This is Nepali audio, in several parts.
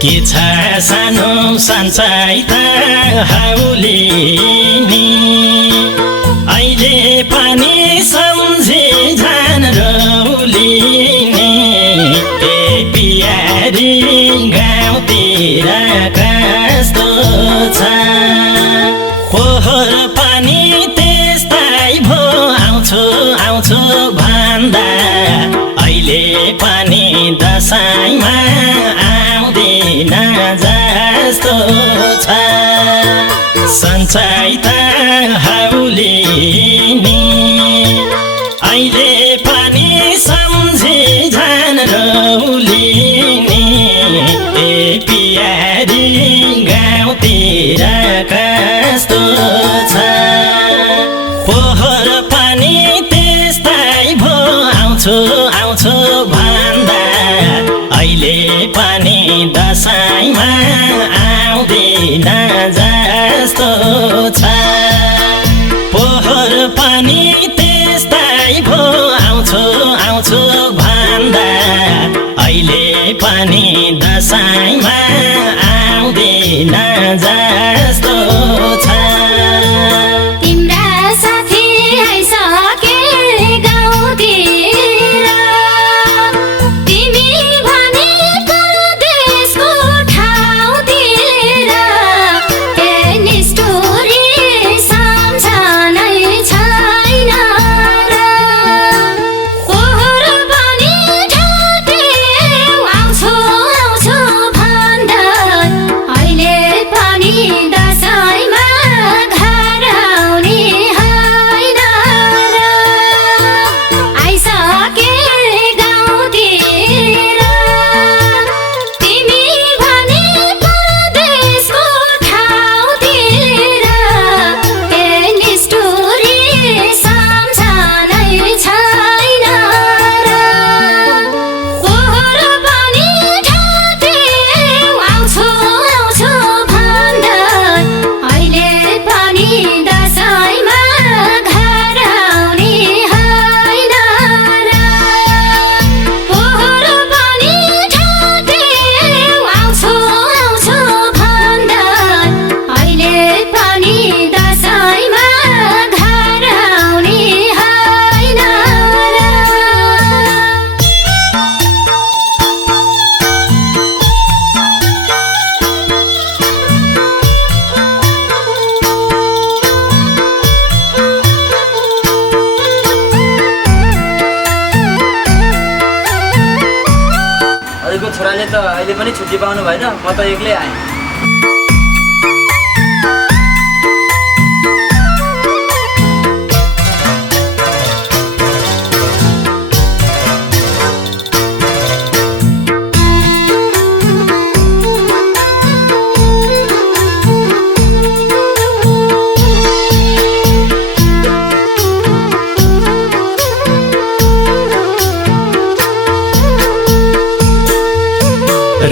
के छ सानो सञ्चाइ त हाउलिनी अहिले पनि सम्झे झन् रौलिनी ए पियारी गाउँतिर कस्तो छ पोहोर पनि त्यस्तै भो आउँछु आउँछु भन्दा अहिले पनि दशैँमा आउँदिन जस्तो छ सञ्चाइ त हाउलिनी अहिले पनि सम्झे झन् रौलिनी ए पियारी गाउँतिर कस्तो छ पोहोर पनि त्यस्तै भो आउँछु आउँछु भन्दा अहिले पनि दशैँमा आउँदिन जस्तो छ पोहोर पनि त्यस्तै भो आउँछु आउँछु भन्दा अहिले पनि दशैँमा आउँदिन जस्तो छ छोराले त अहिले पनि छुट्टी पाउनु भएन म त एक्लै आएँ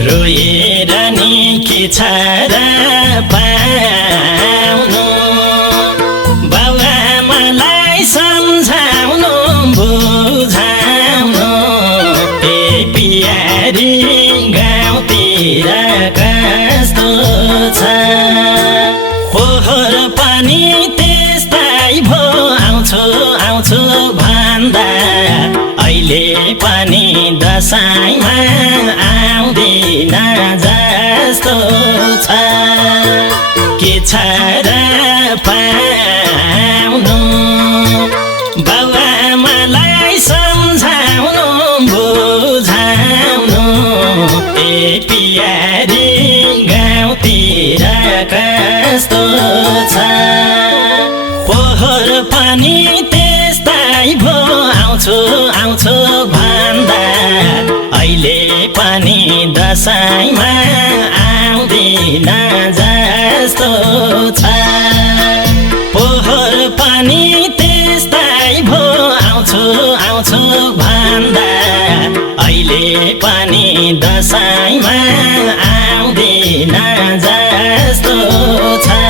रोएर नि के छ र पाउनु बाबुआमालाई सम्झाउनु बुझाउनु ए पियारी गाउँतिर कस्तो छ पोहोर पनि त्यस्तै भो आउँछु आउँछु भन्दा अहिले पनि दशैँमा आउँदिन जस्तो छ के छ र पाउनु बाबुआमा आमालाई सम्झाउनु बुझाउनु ए पियारी गाउँतिर कस्तो छ पोहोर पनि त्यस्तै भो आउँछु आउँछु भन्दा अहिले पनि दसैँमा आउँदिन जस्तो छ पोहोर पनि त्यस्तै भो आउँछु आउँछु भन्दा अहिले पनि दसैँमा आउँदिन जस्तो छ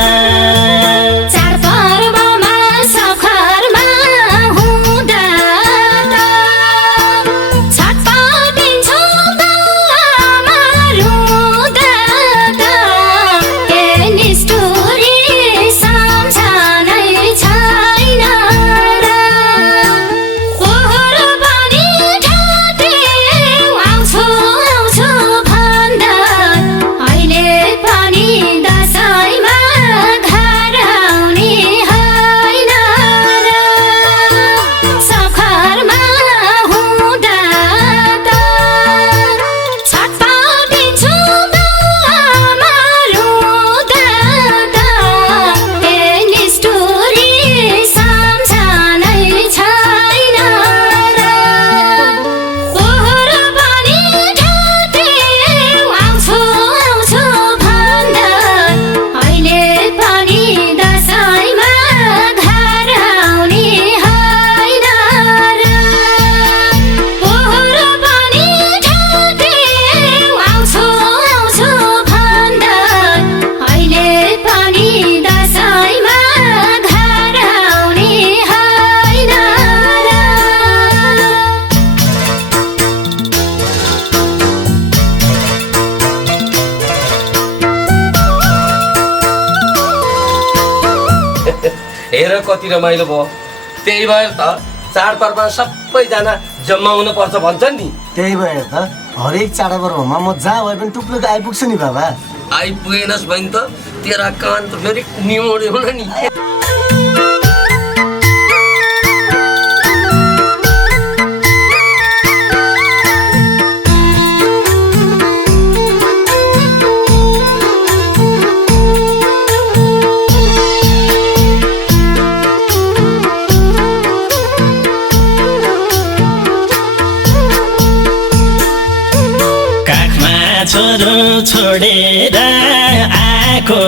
हेर कति रमाइलो भयो त्यही भएर त चाडपर्वमा सबैजना जम्मा हुनु पर्छ भन्छन् नि त्यही भएर त हरेक चाडपर्वमा म जहाँ भए पनि टुप्लुक आइपुग्छु नि बाबा आइपुगेनस् भने त तेरा कान त फेरि निमोड्यो होला नि छोरो छोडेर आएको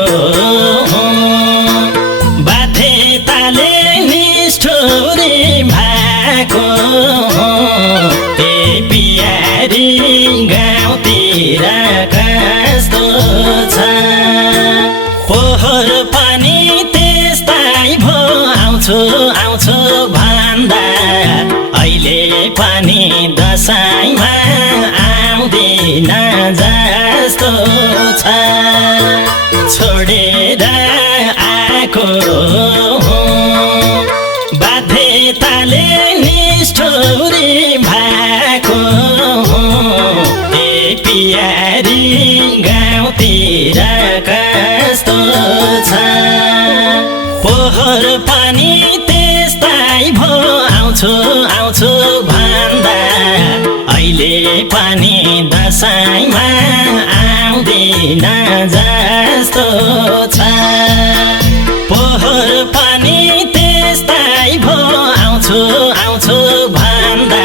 बाध्यताले निष्ठुरी भएको ए पियारी गाउँतिर कस्तो छ पोहोर पनि त्यस्तै भो आउँछु आउँछु भन्दा अहिले पनि दसैँमा आउँदिन जस्तो छ छोडेर आएको बाध्यताले निष्ठुरी भएको ए पियारी गाउँतिर कस्तो छ पोहोर पनि त्यस्तै भो आउँछु आउँछु भन्दा अहिले पनि दसैँमा आउँदिन जस्तो छ पोहोर पनि त्यस्तै भो आउँछु आउँछु भन्दा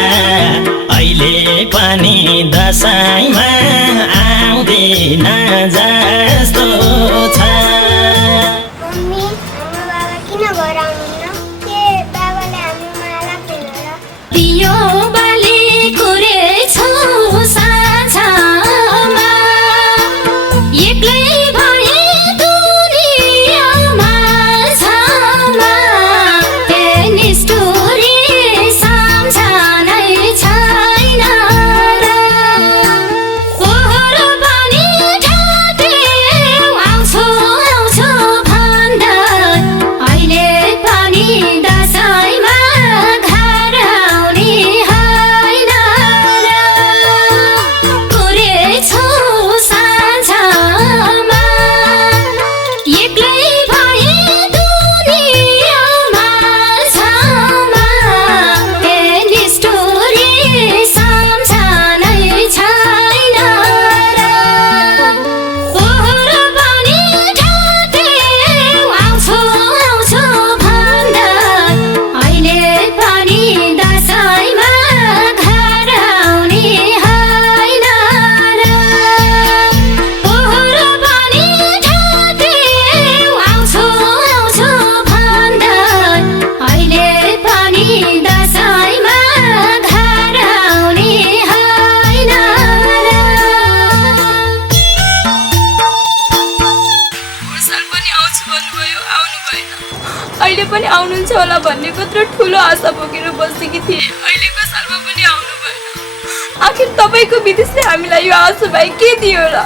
अहिले पनि दसैँमा आउँदिन जस्तो छ दसैँमा घर आउने होला भन्ने कत्रो ठुलो आशा बोकेर बसेकी थिएँ। अहिलेको सालमा पनि आउनु भएन। आखिर तपाईँको विदेशले हामीलाई यो आशा भाइ के दियो र?